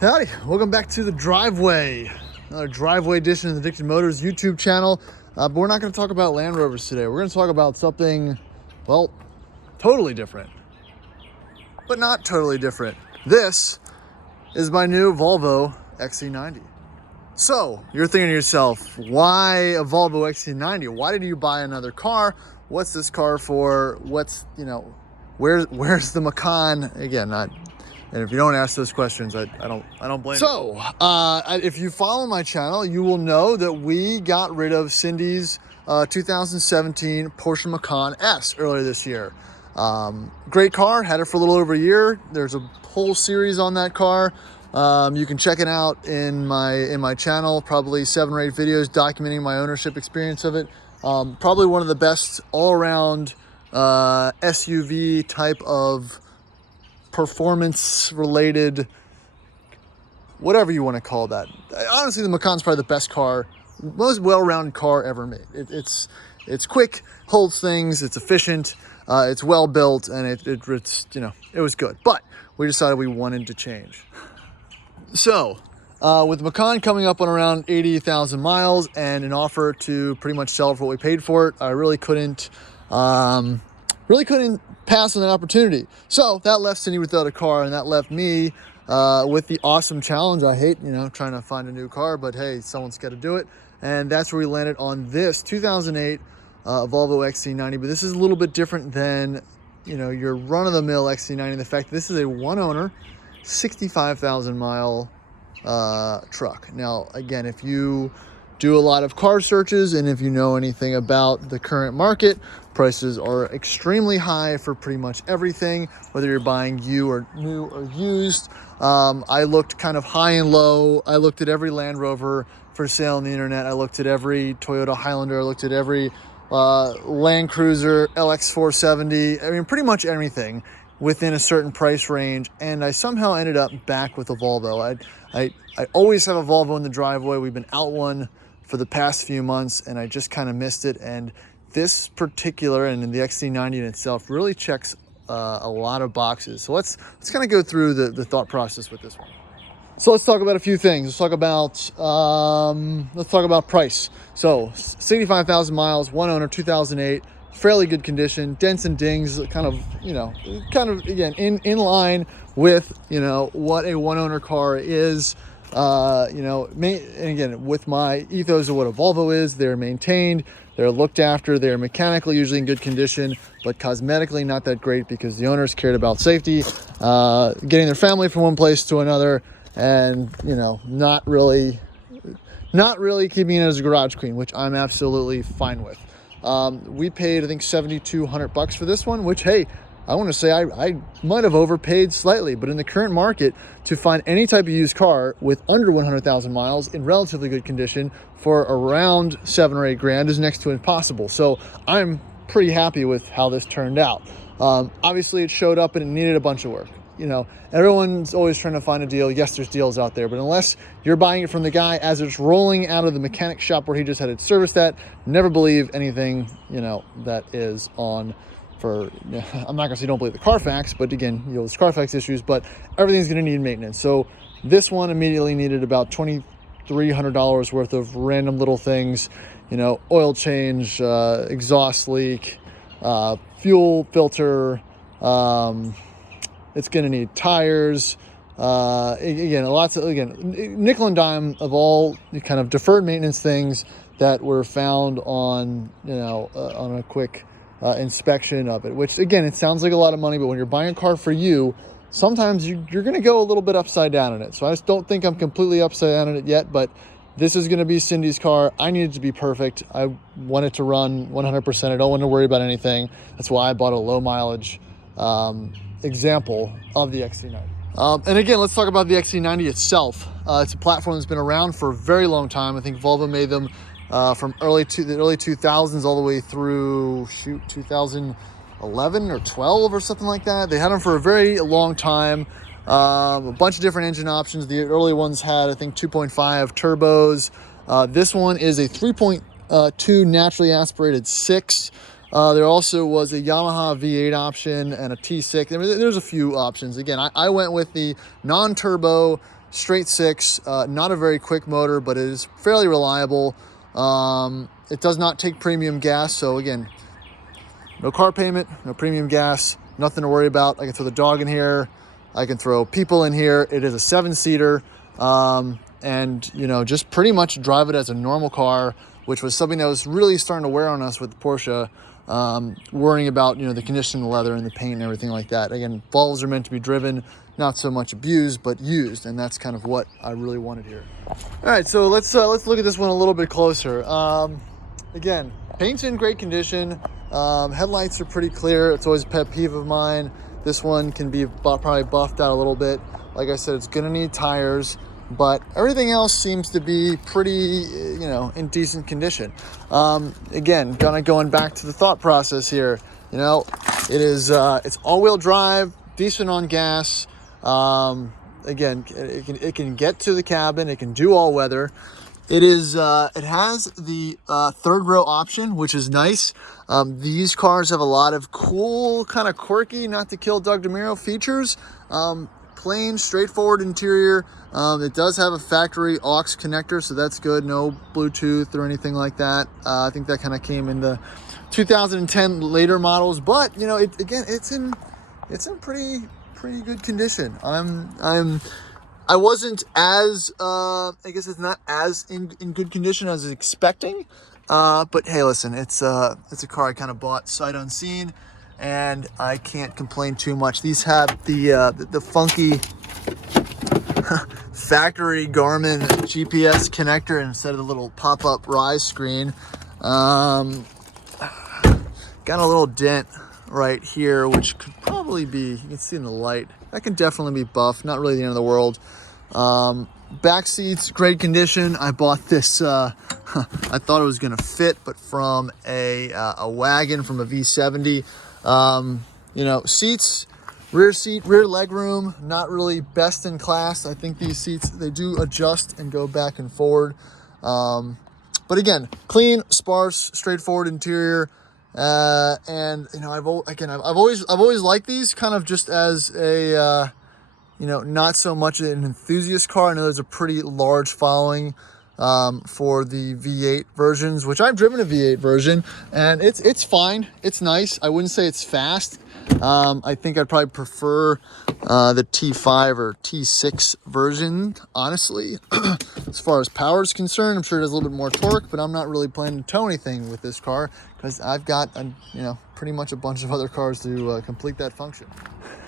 Howdy, welcome back to the driveway. Another driveway edition of the Addicted Motors YouTube channel. But we're not going to talk about Land Rovers today. We're going to talk about something, well, totally different, but not totally different. This is my new Volvo XC90. So you're thinking to yourself, why a Volvo XC90? Why did you buy another car? What's this car for? What's, where's the Macan? Again, and if you don't ask those questions, I don't blame you. So, if you follow my channel, you will know that we got rid of Cindy's 2017 Porsche Macan S earlier this year. Great car, had it for a little over a year. There's a whole series on that car. You can check it out in my channel, probably 7 or 8 videos documenting my ownership experience of it. Probably one of the best all-around SUV type of performance related, whatever you want to call that. Honestly, the Macan's probably the best car, most well-rounded car ever made. It's quick, holds things, it's efficient, it's well built, and it's it was good. But we decided we wanted to change. So with the Macan coming up on around 80,000 miles and an offer to pretty much sell for what we paid for it, I really couldn't pass on that opportunity. So that left Cindy without a car, and that left me with the awesome challenge. I hate, trying to find a new car, but hey, someone's got to do it. And that's where we landed on this 2008 Volvo XC90. But this is a little bit different than, your run-of-the-mill XC90. The fact that this is a one-owner, 65,000 mile truck. Now, again, if you do a lot of car searches and if you know anything about the current market, prices are extremely high for pretty much everything, whether you're buying new or used. I looked kind of high and low. I looked at every Land Rover for sale on the internet. I looked at every Toyota Highlander. I looked at every Land Cruiser LX470. I mean, pretty much everything within a certain price range, and I somehow ended up back with a Volvo. I always have a Volvo in the driveway. We've been out one for the past few months, and I just kind of missed it. And this particular, and the XC90 in itself, really checks a lot of boxes. So let's kind of go through the thought process with this one. So let's talk about a few things. Let's talk about price. So 65,000 miles, one owner, 2008. Fairly good condition, dents and dings, kind of again in line with what a one owner car is. And again, with my ethos of what a Volvo is, they're maintained, they're looked after, they're mechanically usually in good condition, but cosmetically not that great because the owners cared about safety, getting their family from one place to another, and not really keeping it as a garage queen, which I'm absolutely fine with. We paid, I think, $7,200 for this one, which, hey, I want to say I might have overpaid slightly, but in the current market, to find any type of used car with under 100,000 miles in relatively good condition for around 7 or 8 grand is next to impossible. So I'm pretty happy with how this turned out. Obviously, it showed up and it needed a bunch of work. Everyone's always trying to find a deal. Yes, there's deals out there, but unless you're buying it from the guy as it's rolling out of the mechanic shop where he just had it serviced at, never believe anything, that is on for, I'm not gonna say don't believe the Carfax, but again, there's Carfax issues, but everything's gonna need maintenance. So this one immediately needed about $2,300 worth of random little things, oil change, exhaust leak, fuel filter, it's going to need tires, nickel and dime of all the kind of deferred maintenance things that were found on, on a quick inspection of it, which again, it sounds like a lot of money, but when you're buying a car for you, sometimes you're going to go a little bit upside down in it. So I just don't think I'm completely upside down in it yet, but this is going to be Cindy's car. I need it to be perfect. I want it to run 100%. I don't want to worry about anything. That's why I bought a low mileage example of the XC90. And again, let's talk about the XC90 itself. It's a platform that's been around for a very long time. I think Volvo made them from the early 2000s all the way through 2011 or 12 or something like that. They had them for a very long time. A bunch of different engine options. The early ones had, I think, 2.5 turbos. This one is a 3.2 naturally aspirated 6. There also was a Yamaha V8 option and a T6. I mean, there's a few options. Again, I went with the non-turbo straight six, not a very quick motor, but it is fairly reliable. It does not take premium gas. So again, no car payment, no premium gas, nothing to worry about. I can throw the dog in here. I can throw people in here. It is a 7-seater. And, you know, just pretty much drive it as a normal car, which was something that was really starting to wear on us with Porsche, worrying about, you know, the condition of the leather and the paint and everything like that. Again, Volvos are meant to be driven, not so much abused, but used. And that's kind of what I really wanted here. All right, so let's look at this one a little bit closer. Again, paint's in great condition. Headlights are pretty clear. It's always a pet peeve of mine. This one can be probably buffed out a little bit. Like I said, it's gonna need tires, but everything else seems to be pretty, you know, in decent condition. Again, going back to the thought process here, you know, it's all-wheel drive, decent on gas. Again, it can get to the cabin, it can do all weather. It has the third row option, which is nice. These cars have a lot of cool, kind of quirky, not to kill Doug DeMuro features. Plain, straightforward interior. It does have a factory aux connector, so that's good. No Bluetooth or anything like that. I think that kind of came in the 2010 later models, but you know, it's in pretty good condition. I wasn't as, I guess it's not as in good condition as I was expecting. But hey, listen, it's a car I kind of bought sight unseen, and I can't complain too much. These have the funky factory Garmin GPS connector instead of the little pop-up rise screen. Got a little dent right here, which could probably be, you can see in the light, that can definitely be buffed, not really the end of the world. Back seats, great condition. I bought this, I thought it was gonna fit, but from a wagon, from a V70. You know, seats, rear seat, rear leg room, not really best in class. I think these seats, they do adjust and go back and forward. But again, clean, sparse, straightforward interior. And you know, I've always liked these kind of just as a, you know, not so much an enthusiast car. I know there's a pretty large following for the V8 versions, which I've driven a V8 version, and it's fine. It's nice. I wouldn't say it's fast. I think I'd probably prefer the T5 or T6 version, honestly. As far as power is concerned, I'm sure it has a little bit more torque, but I'm not really planning to tow anything with this car because I've got, you know, pretty much a bunch of other cars to complete that function.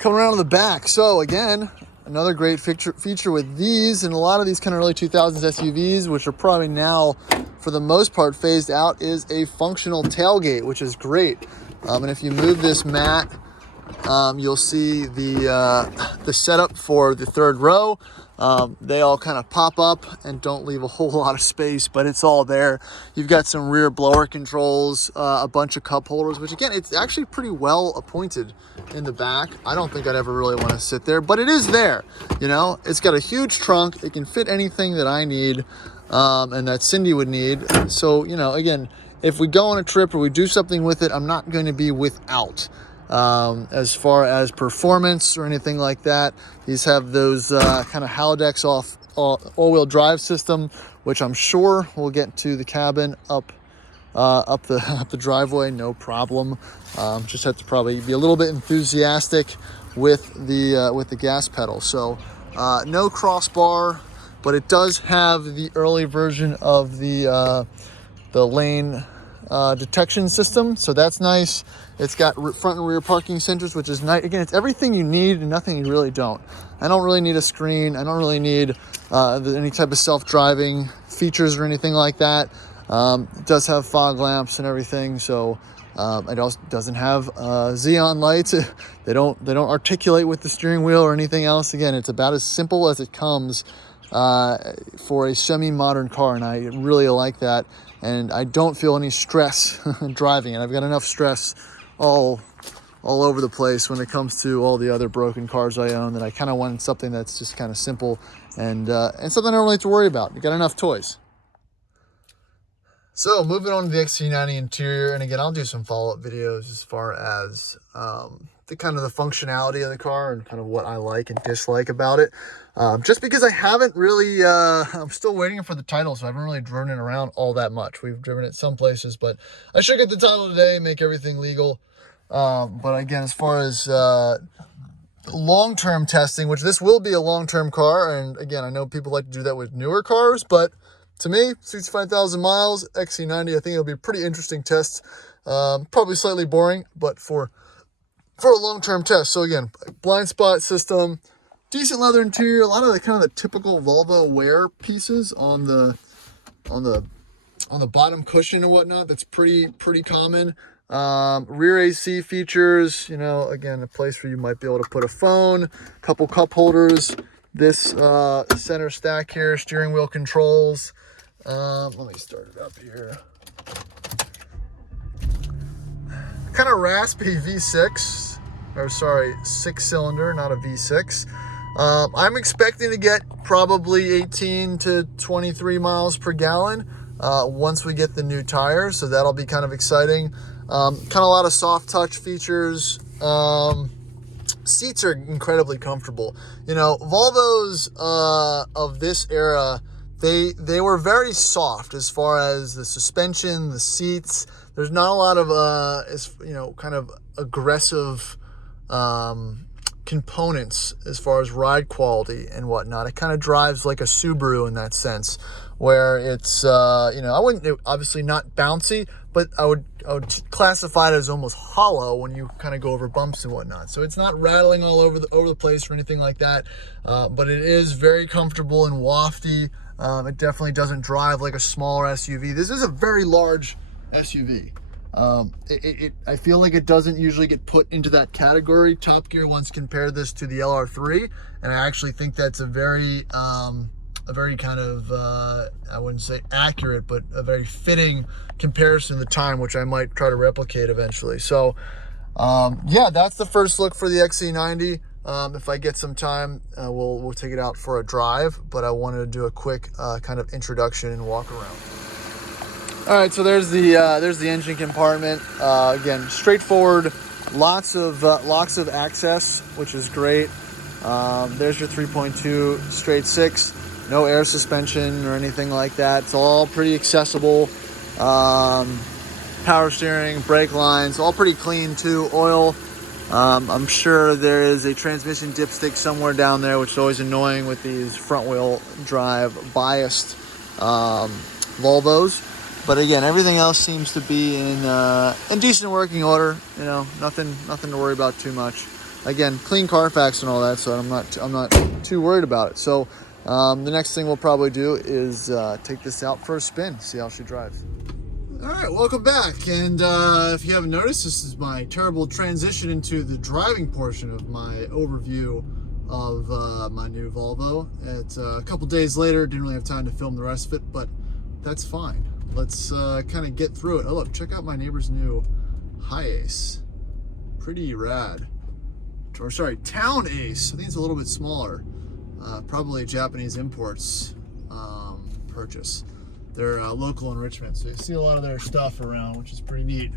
Coming around to the back, so again, another great feature with these and a lot of these kind of early 2000s SUVs, which are probably now, for the most part, phased out, is a functional tailgate, which is great. And if you move this mat, you'll see the setup for the third row. They all kind of pop up and don't leave a whole lot of space, but it's all there. You've got some rear blower controls, a bunch of cup holders, which again, it's actually pretty well appointed in the back. I don't think I'd ever really want to sit there, but it is there. You know, it's got a huge trunk. It can fit anything that I need, and that Cindy would need. So, you know, again, if we go on a trip or we do something with it, I'm not going to be without. As far as performance or anything like that, these have those kind of Halodex all-wheel drive system, which I'm sure we'll get to the cabin up the driveway, no problem. Just have to probably be a little bit enthusiastic with the gas pedal. So no crossbar, but it does have the early version of the lane detection system, so that's nice. It's got front and rear parking sensors, which is nice. Again, it's everything you need and nothing you really don't. I don't really need a screen. I don't really need any type of self-driving features or anything like that. It does have fog lamps and everything, so it also doesn't have xenon lights. They don't articulate with the steering wheel or anything else. Again, it's about as simple as it comes for a semi-modern car, and I really like that. And I don't feel any stress driving it. I've got enough stress all over the place when it comes to all the other broken cars I own, that I kind of want something that's just kind of simple and something I don't really have to worry about. You got enough toys. So moving on to the XC90 interior, and again, I'll do some follow-up videos as far as the kind of the functionality of the car and kind of what I like and dislike about it. Just because I haven't really, I'm still waiting for the title, so I haven't really driven it around all that much. We've driven it some places, but I should get the title today and make everything legal. But again, as far as long-term testing, which this will be a long-term car, and again, I know people like to do that with newer cars, but to me, 65,000 miles, XC90, I think it'll be a pretty interesting test. Probably slightly boring, but for a long-term test. So again, blind spot system, decent leather interior, a lot of the kind of the typical Volvo wear pieces on the bottom cushion and whatnot. That's pretty common. Rear AC features, you know, again, a place where you might be able to put a phone, a couple cup holders, this center stack here, steering wheel controls. Let me start it up here. Kind of raspy V6, or sorry, 6-cylinder, not a V6. I'm expecting to get probably 18 to 23 miles per gallon once we get the new tires, so that'll be kind of exciting. Kind of a lot of soft touch features. Seats are incredibly comfortable. You know, Volvos of this era, they were very soft as far as the suspension, the seats. There's not a lot of kind of aggressive components as far as ride quality and whatnot. It kind of drives like a Subaru in that sense, where it's I wouldn't, obviously not bouncy, but I would classify it as almost hollow when you kind of go over bumps and whatnot. So it's not rattling all over the place or anything like that, but it is very comfortable and wafty. It definitely doesn't drive like a smaller SUV. This is a very large SUV. I feel like it doesn't usually get put into that category. Top Gear once compared this to the LR3, and I actually think that's a very kind of, I wouldn't say accurate, but a very fitting comparison of the time, which I might try to replicate eventually. So, yeah, that's the first look for the XC90. If I get some time, we'll take it out for a drive, but I wanted to do a quick kind of introduction and walk around. All right, so there's the engine compartment. Again, straightforward, lots of access, which is great. There's your 3.2 straight six. No air suspension or anything like that. It's all pretty accessible. Power steering, brake lines, all pretty clean too. Oil. I'm sure there is a transmission dipstick somewhere down there, which is always annoying with these front wheel drive biased Volvos. But again, everything else seems to be in decent working order. You know, nothing to worry about too much. Again, clean Carfax and all that, so I'm not too worried about it. So the next thing we'll probably do is take this out for a spin, see how she drives. All right, welcome back. And if you haven't noticed, this is my terrible transition into the driving portion of my overview of my new Volvo. It's a couple days later, didn't really have time to film the rest of it, but that's fine. Let's kind of get through it. Oh, look, check out my neighbor's new High Ace. Pretty rad. Or sorry, Town Ace. I think it's a little bit smaller. Probably a Japanese imports purchase. They're local in Richmond, so you see a lot of their stuff around, which is pretty neat.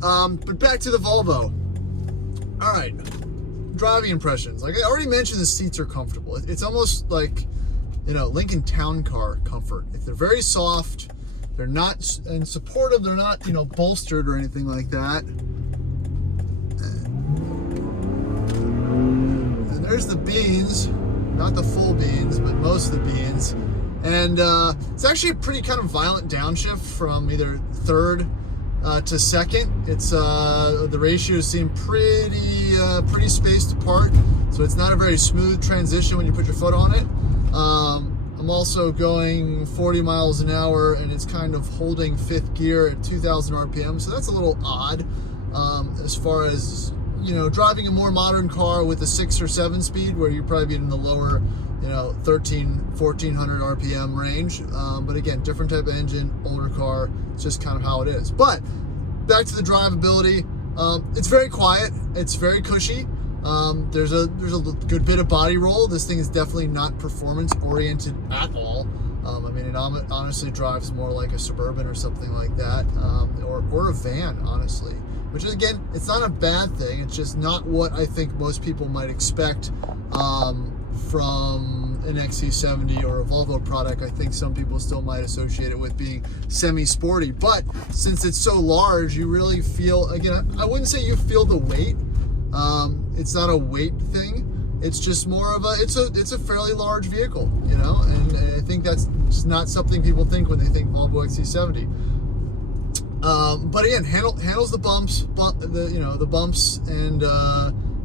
But back to the Volvo. All right, driving impressions. Like I already mentioned, the seats are comfortable. It's almost like, you know, Lincoln Town Car comfort. If they're very soft, they're not and supportive, they're not, you know, bolstered or anything like that. And there's the beans, not the full beans, but most of the beans. And it's actually a pretty kind of violent downshift from either third to second. It's the ratios seem pretty spaced apart, so it's not a very smooth transition when you put your foot on it. I'm also going 40 miles an hour, and it's kind of holding fifth gear at 2,000 RPM, so that's a little odd as far as, you know, driving a more modern car with a 6 or 7 speed, where you'd probably be in the lower, you know, 1400 RPM range. But again, different type of engine, older car, it's just kind of how it is. But back to the drivability, it's very quiet, it's very cushy. There's a good bit of body roll. This thing is definitely not performance oriented at all. I mean, it honestly drives more like a Suburban or something like that, or a van, honestly. Which is, again, it's not a bad thing. It's just not what I think most people might expect from an XC70 or a Volvo product. I think some people still might associate it with being semi-sporty. But since it's so large, you really feel, again, I wouldn't say you feel the weight. It's not a weight thing. It's just more of it's a fairly large vehicle, you know, and I think that's just not something people think when they think Volvo XC70. But again, handles the bumps, the bumps and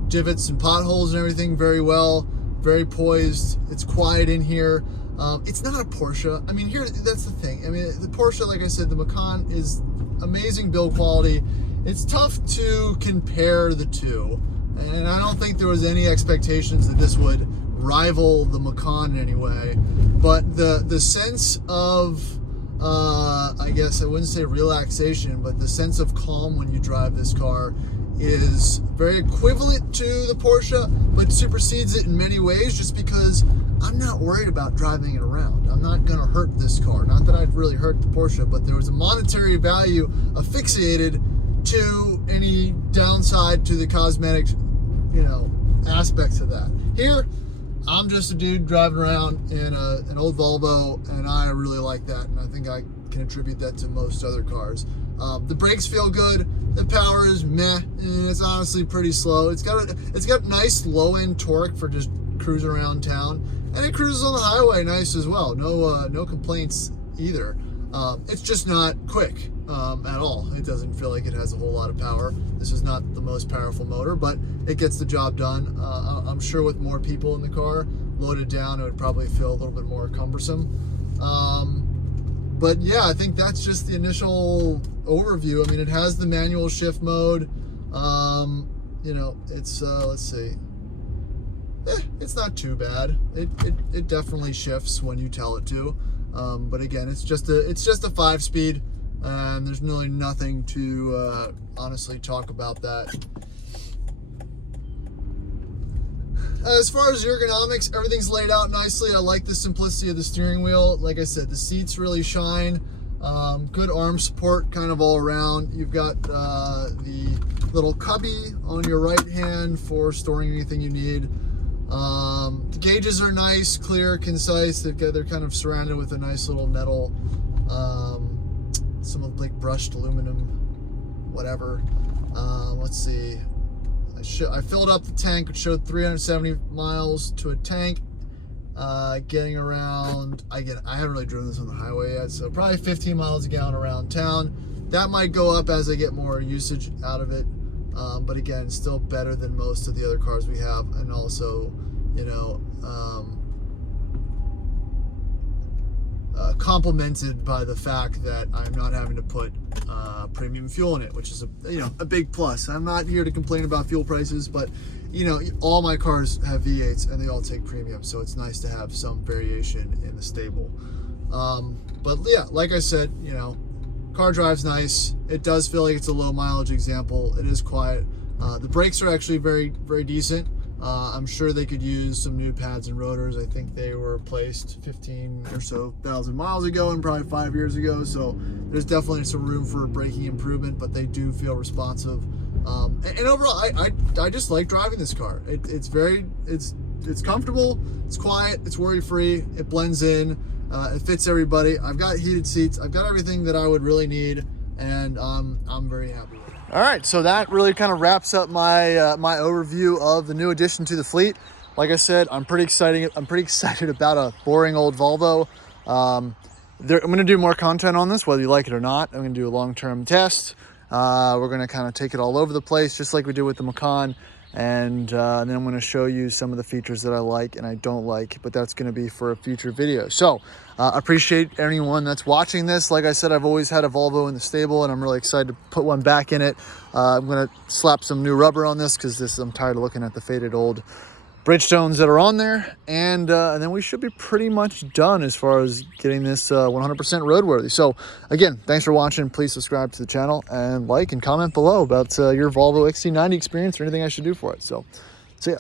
divots and potholes and everything very well, very poised. It's quiet in here. It's not a Porsche. I mean, that's the thing. I mean, the Porsche, like I said, the Macan is amazing build quality. It's tough to compare the two. And I don't think there was any expectations that this would rival the Macan in any way. But the sense of, I guess I wouldn't say relaxation, but the sense of calm when you drive this car is very equivalent to the Porsche, but supersedes it in many ways just because I'm not worried about driving it around. I'm not going to hurt this car. Not that I'd really hurt the Porsche, but there was a monetary value affixated to any downside to the cosmetic, aspects of that. Here, I'm just a dude driving around in an old Volvo, and I really like that, and I think I can attribute that to most other cars. The brakes feel good. The power is meh. It's honestly pretty slow. It's got nice low end torque for just cruising around town, and it cruises on the highway nice as well. No complaints either. It's just not quick at all. It doesn't feel like it has a whole lot of power. This is not the most powerful motor, but it gets the job done. I'm sure with more people in the car loaded down, it would probably feel a little bit more cumbersome. But yeah, I think that's just the initial overview. I mean, it has the manual shift mode. It's let's see. It's not too bad. It definitely shifts when you tell it to. But again, it's just a 5-speed, and there's really nothing to honestly talk about that. As far as ergonomics, everything's laid out nicely. I like the simplicity of the steering wheel. Like I said, the seats really shine. Good arm support kind of all around. You've got the little cubby on your right hand for storing anything you need. The gauges are nice, clear, concise. They're kind of surrounded with a nice little metal, some like brushed aluminum, whatever. Let's see. I filled up the tank. It showed 370 miles to a tank. Getting around, I haven't really driven this on the highway yet, so probably 15 miles a gallon around town. That might go up as I get more usage out of it. But again, still better than most of the other cars we have, and also, complemented by the fact that I'm not having to put premium fuel in it, which is a big plus. I'm not here to complain about fuel prices, but all my cars have V8s and they all take premium, so it's nice to have some variation in the stable. But yeah, like I said, car drives nice. It does feel like it's a low mileage example. It is quiet. The brakes are actually very, very decent. I'm sure they could use some new pads and rotors. I think they were replaced 15 or so thousand miles ago and probably 5 years ago. So there's definitely some room for braking improvement, but they do feel responsive. And overall, I just like driving this car. It's comfortable. It's quiet. It's worry-free. It blends in. It fits everybody. I've got heated seats. I've got everything that I would really need, and I'm very happy with it. All right, so that really kind of wraps up my my overview of the new addition to the fleet. Like I said, I'm pretty excited about a boring old Volvo. I'm going to do more content on this, whether you like it or not. I'm going to do a long-term test. We're going to kind of take it all over the place, just like we did with the Macan. And then I'm going to show you some of the features that I like and I don't like, but that's going to be for a future video. So appreciate anyone that's watching this. Like I said, I've always had a Volvo in the stable, and I'm really excited to put one back in it. I'm going to slap some new rubber on this because I'm tired of looking at the faded old Bridgestones that are on there, and then we should be pretty much done as far as getting this 100% roadworthy. So again, thanks for watching. Please subscribe to the channel and like and comment below about your Volvo XC90 experience or anything I should do for it. So see ya.